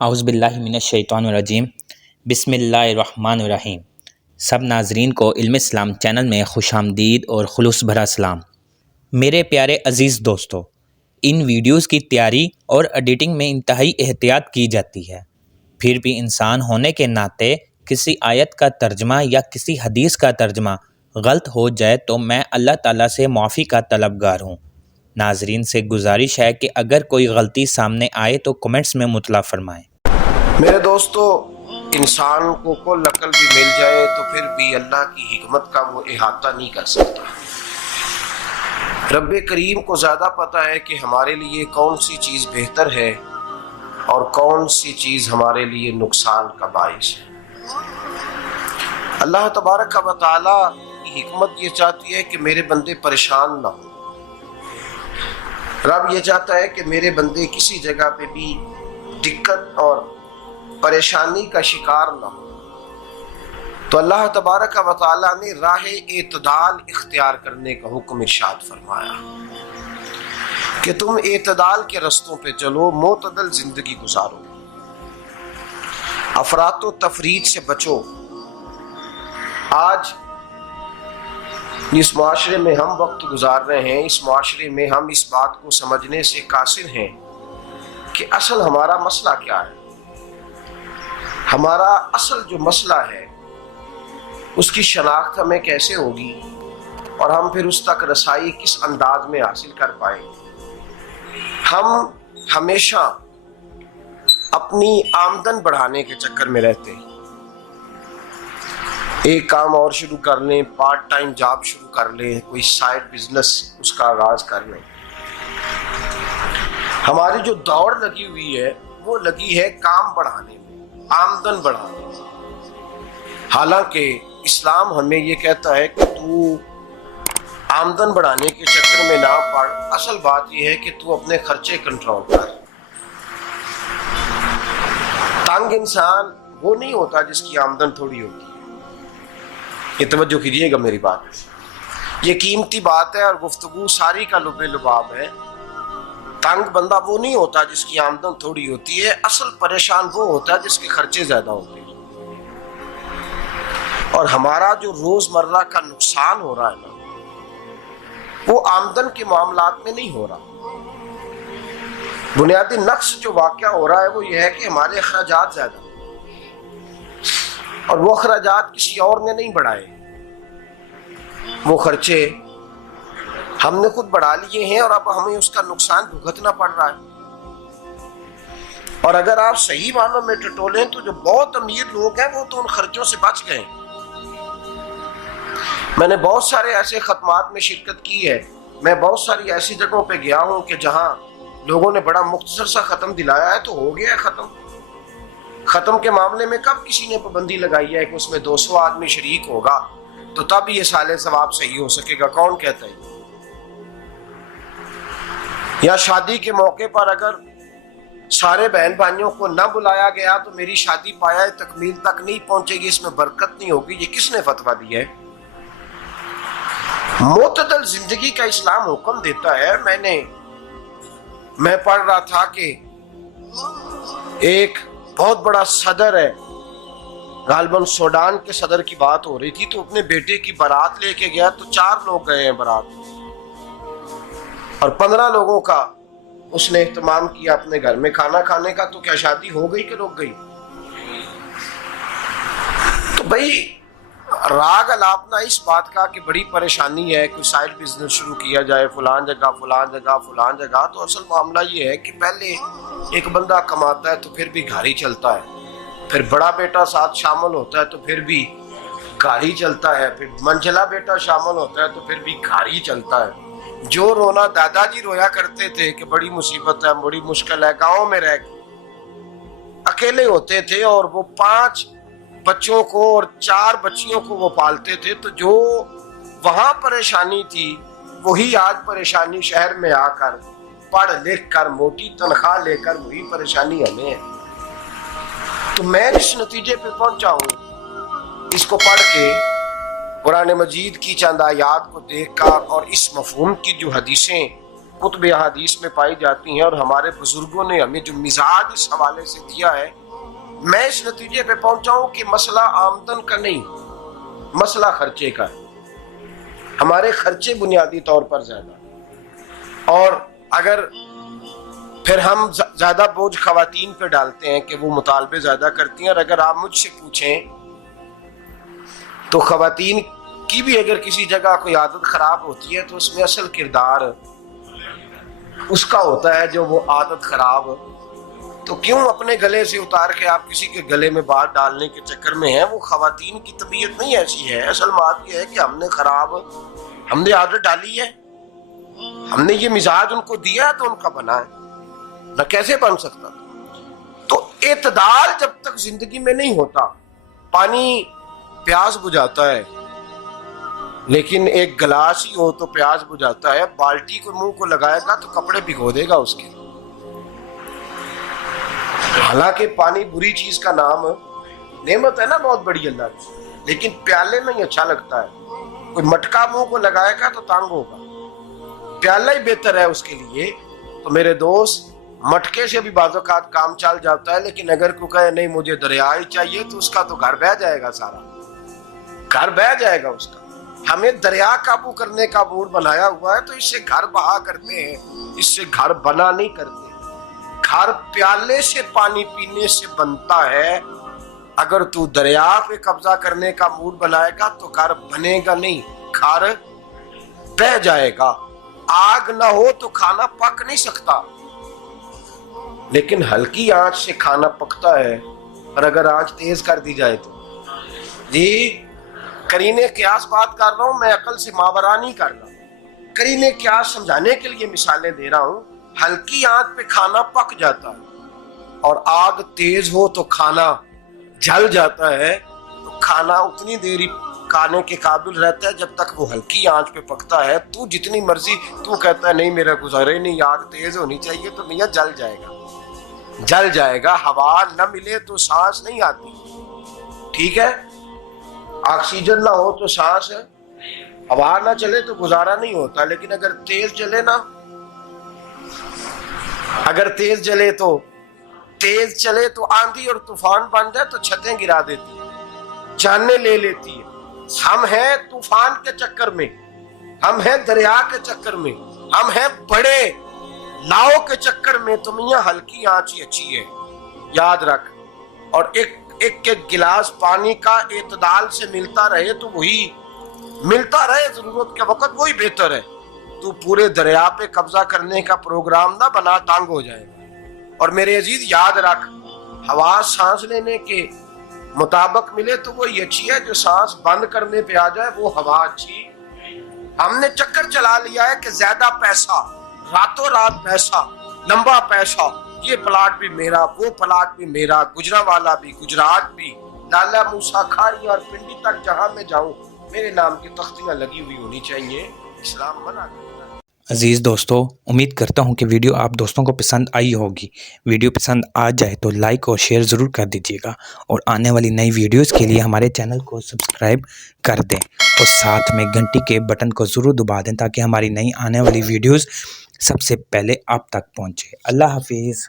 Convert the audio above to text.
اعوذ باللہ من الشیطان الرجیم بسم اللہ الرحمن الرحیم۔ سب ناظرین کو علم اسلام چینل میں خوش آمدید اور خلوص بھرا سلام۔ میرے پیارے عزیز دوستو، ان ویڈیوز کی تیاری اور ایڈیٹنگ میں انتہائی احتیاط کی جاتی ہے، پھر بھی انسان ہونے کے ناطے کسی آیت کا ترجمہ یا کسی حدیث کا ترجمہ غلط ہو جائے تو میں اللہ تعالیٰ سے معافی کا طلبگار ہوں۔ ناظرین سے گزارش ہے کہ اگر کوئی غلطی سامنے آئے تو کمنٹس میں مطلع فرمائیں۔ میرے دوستو، انسان کو کل عقل بھی مل جائے تو پھر بھی اللہ کی حکمت کا وہ احاطہ نہیں کر سکتا۔ رب کریم کو زیادہ پتہ ہے کہ ہمارے لیے کون سی چیز بہتر ہے اور کون سی چیز ہمارے لیے نقصان کا باعث ہے۔ اللہ تبارک و تعالی کی حکمت یہ چاہتی ہے کہ میرے بندے پریشان نہ ہوں۔ رب یہ چاہتا ہے کہ میرے بندے کسی جگہ پہ بھی دقت اور پریشانی کا شکار نہ ہو، تو اللہ تبارک و تعالی نے راہ اعتدال اختیار کرنے کا حکم ارشاد فرمایا کہ تم اعتدال کے رستوں پہ چلو، معتدل زندگی گزارو، افراط و تفریط سے بچو۔ آج جس معاشرے میں ہم وقت گزار رہے ہیں، اس معاشرے میں ہم اس بات کو سمجھنے سے قاصر ہیں کہ اصل ہمارا مسئلہ کیا ہے۔ ہمارا اصل جو مسئلہ ہے اس کی شناخت ہمیں کیسے ہوگی اور ہم پھر اس تک رسائی کس انداز میں حاصل کر پائیں۔ ہم ہمیشہ اپنی آمدن بڑھانے کے چکر میں رہتے ہیں، ایک کام اور شروع کر لیں، پارٹ ٹائم جاب شروع کر لیں، کوئی سائیڈ بزنس اس کا آغاز کر لیں۔ ہماری جو دوڑ لگی ہوئی ہے وہ لگی ہے کام بڑھانے میں، آمدن بڑھانے میں، حالانکہ اسلام ہمیں یہ کہتا ہے کہ تو آمدن بڑھانے کے چکر میں نہ پڑ، اصل بات یہ ہے کہ تو اپنے خرچے کنٹرول کر۔ تنگ انسان وہ نہیں ہوتا جس کی آمدن تھوڑی ہوتی ہے، یہ توجہ کیجیے گا میری بات، یہ قیمتی بات ہے اور گفتگو ساری کا لب لباب ہے۔ تنگ بندہ وہ نہیں ہوتا جس کی آمدن تھوڑی ہوتی ہے، اصل پریشان وہ ہوتا ہے جس کے خرچے زیادہ ہوتے ہیں۔ اور ہمارا جو روزمرہ کا نقصان ہو رہا ہے نا، وہ آمدن کے معاملات میں نہیں ہو رہا۔ بنیادی نقص جو واقعہ ہو رہا ہے وہ یہ ہے کہ ہمارے اخراجات زیادہ، اور وہ اخراجات کسی اور نے نہیں بڑھائے، وہ خرچے ہم نے خود بڑھا لیے ہیں اور اب ہمیں اس کا نقصان بھگتنا پڑ رہا ہے۔ اور اگر آپ صحیح معنوں میں ٹٹولیں تو جو بہت امیر لوگ ہیں وہ تو ان خرچوں سے بچ گئے۔ میں نے بہت سارے ایسے ختمات میں شرکت کی ہے، میں بہت ساری ایسی جگہوں پہ گیا ہوں کہ جہاں لوگوں نے بڑا مختصر سا ختم دلایا ہے تو ہو گیا ہے ختم۔ ختم کے معاملے میں کب کسی نے پابندی لگائی ہے کہ اس میں 200 آدمی شریک ہوگا تو تب یہ سال ثواب صحیح ہو سکے گا؟ کون کہتا ہے؟ یا شادی کے موقع پر اگر سارے بہن بھائیوں کو نہ بلایا گیا تو میری شادی پایہ تکمیل تک نہیں پہنچے گی، اس میں برکت نہیں ہوگی، یہ کس نے فتویٰ دیا ہے؟ معتدل زندگی کا اسلام حکم دیتا ہے۔ میں پڑھ رہا تھا کہ ایک بہت بڑا صدر ہے، غالباً سوڈان کے صدر کی بات ہو رہی تھی، تو اپنے بیٹے کی بارات لے کے گیا تو 4 لوگ گئے ہیں بارات، اور 15 لوگوں کا اس نے اہتمام کیا اپنے گھر میں کھانا کھانے کا، تو کیا شادی ہو گئی کہ رک گئی؟ تو بھائی راگ الاپنا اس بات کا کہ بڑی پریشانی ہے، کوئی سائیڈ بزنس شروع کیا جائے فلان جگہ فلان جگہ فلان جگہ، تو اصل معاملہ یہ ہے کہ پہلے ایک بندہ کماتا ہے تو پھر بھی گھر ہی چلتا ہے، پھر بڑا بیٹا ساتھ شامل ہوتا ہے تو پھر بھی گھر ہی چلتا ہے، پھر منجلا بیٹا شامل ہوتا ہے تو پھر بھی گھر ہی چلتا ہے۔ جو رونا دادا جی رویا کرتے تھے کہ بڑی مصیبت ہے، بڑی مشکل ہے، گاؤں میں رہ اکیلے ہوتے تھے اور وہ 5 بچوں کو اور 4 بچیوں کو وہ پالتے تھے، تو جو وہاں پریشانی تھی وہی آج پریشانی شہر میں آ کر پڑھ لکھ کر موٹی تنخواہ لے کر وہی پریشانی ہمیں ہے۔ تو میں اس نتیجے پہ پہنچا ہوں اس کو پڑھ کے، قرآن مجید کی چند آیات کو دیکھ کر اور اس مفہوم کی جو حدیثیں کتب احادیث میں پائی جاتی ہیں، اور ہمارے بزرگوں نے ہمیں جو مزاج اس حوالے سے دیا ہے، میں اس نتیجے پہ پہنچا ہوں کہ مسئلہ آمدن کا نہیں، مسئلہ خرچے کا ہے۔ ہمارے خرچے بنیادی طور پر زیادہ، اور اگر پھر ہم زیادہ بوجھ خواتین پہ ڈالتے ہیں کہ وہ مطالبے زیادہ کرتی ہیں، اور اگر آپ مجھ سے پوچھیں تو خواتین کی بھی اگر کسی جگہ کوئی عادت خراب ہوتی ہے تو اس میں اصل کردار اس کا ہوتا ہے جو وہ عادت خراب، تو کیوں اپنے گلے سے اتار کے آپ کسی کے گلے میں بات ڈالنے کے چکر میں ہیں؟ وہ خواتین کی طبیعت نہیں ایسی ہے، اصل بات یہ ہے کہ ہم نے عادت ڈالی ہے، ہم نے یہ مزاج ان کو دیا ہے تو ان کا بنا ہے، نہ کیسے بن سکتا۔ تو اعتدال جب تک زندگی میں نہیں ہوتا، پانی پیاس بجھاتا ہے لیکن ایک گلاس ہی ہو تو پیاس بجھاتا ہے، بالٹی کو منہ کو لگائے گا تو کپڑے بھگو دے گا اس کے۔ حالانکہ پانی بری چیز کا نام نعمت ہے نا بہت بڑی اللہ کی، لیکن پیالے میں ہی اچھا لگتا ہے۔ کوئی مٹکا منہ کو لگائے گا تو تانگ ہوگا، پیالہ ہی بہتر ہے اس کے لیے۔ تو میرے دوست، مٹکے سے بھی بعض اوقات کام چل جاتا ہے، لیکن اگر کوئی کہے نہیں مجھے دریا ہی چاہیے تو اس کا تو گھر بہہ جائے گا، سارا گھر بہہ جائے گا اس کا۔ ہمیں دریا قابو کرنے کا موڈ بنایا ہوا ہے تو اس سے گھر بہا کرتے ہیں، اس سے گھر بنا نہیں کرتے۔ گھر پیالے سے پانی پینے سے بنتا ہے، اگر تو دریا پہ قبضہ کرنے کا موڈ بنائے گا تو گھر بنے گا نہیں، گھر بہہ جائے گا۔ آگ نہ ہو تو کھانا پک نہیں سکتا، لیکن ہلکی آنچ سے کھانا پکتا ہے، اور اگر آنچ تیز کر دی جائے تو جی قرینے قیاس بات کر رہا ہوں، میں عقل سے ماورا نہیں کر رہا، قرینے قیاس سمجھانے کے لیے مثالیں دے رہا ہوں۔ ہلکی آنچ پہ کھانا پک جاتا ہے، اور آگ تیز ہو تو کھانا جل جاتا ہے، تو کھانا اتنی دیر کھانے کے قابل رہتا ہے جب تک وہ ہلکی آنچ پہ پکتا ہے۔ تو جتنی مرضی تو کہتا ہے نہیں میرا گزارے نہیں، آگ تیز ہونی چاہیے، تو میاں جل جائے گا، جل جائے گا۔ ہوا نہ ملے تو سانس نہیں آتی، ٹھیک ہے؟ آکسیجن نہ ہو تو سانس ہے، ہوا نہ چلے تو گزارا نہیں ہوتا، لیکن اگر تیز چلے نا، اگر تیز چلے تو آندھی اور طوفان بن جائے تو چھتیں گرا دیتی ہے، جانیں لے لیتی ہے۔ ہم ہیں طوفان کے چکر میں، ہم ہیں دریا کے چکر میں، ہم ہیں بڑے ناؤ کے چکر میں، تو میاں ہلکی آنچ ہی اچھی ہے، یاد رکھ۔ اور ایک گلاس پانی کا اعتدال سے ملتا رہے تو وہی ملتا رہے، ضرورت کے وقت وہی بہتر ہے۔ تو پورے دریا پہ قبضہ کرنے کا پروگرام نہ بنا، تانگ ہو جائے گا۔ اور میرے عزیز یاد رکھ، ہوا سانس لینے کے مطابق ملے تو وہی اچھی ہے، جو سانس بند کرنے پہ آ جائے وہ ہوا اچھی۔ ہم نے چکر چلا لیا ہے کہ زیادہ پیسہ، راتوں رات پیسہ، لمبا پیسہ، یہ پلاٹ بھی میرا، وہ پلاٹ بھی میرا، گجرانوالہ بھی، گجرات بھی، لالا موسیٰ کھاری اور پنڈی تک جہاں میں جاؤں میرے نام کی تختیاں لگی ہوئی ہونی چاہیے۔ اسلام منع کرتا ہے۔ عزیز دوستو، امید کرتا ہوں کہ ویڈیو آپ دوستوں کو پسند آئی ہوگی۔ ویڈیو پسند آ جائے تو لائک اور شیئر ضرور کر دیجیے گا، اور آنے والی نئی ویڈیوز کے لیے ہمارے چینل کو سبسکرائب کر دیں، اور ساتھ میں گھنٹی کے بٹن کو ضرور دبا دیں تاکہ ہماری نئی آنے والی ویڈیوز سب سے پہلے آپ تک پہنچے۔ اللہ حافظ۔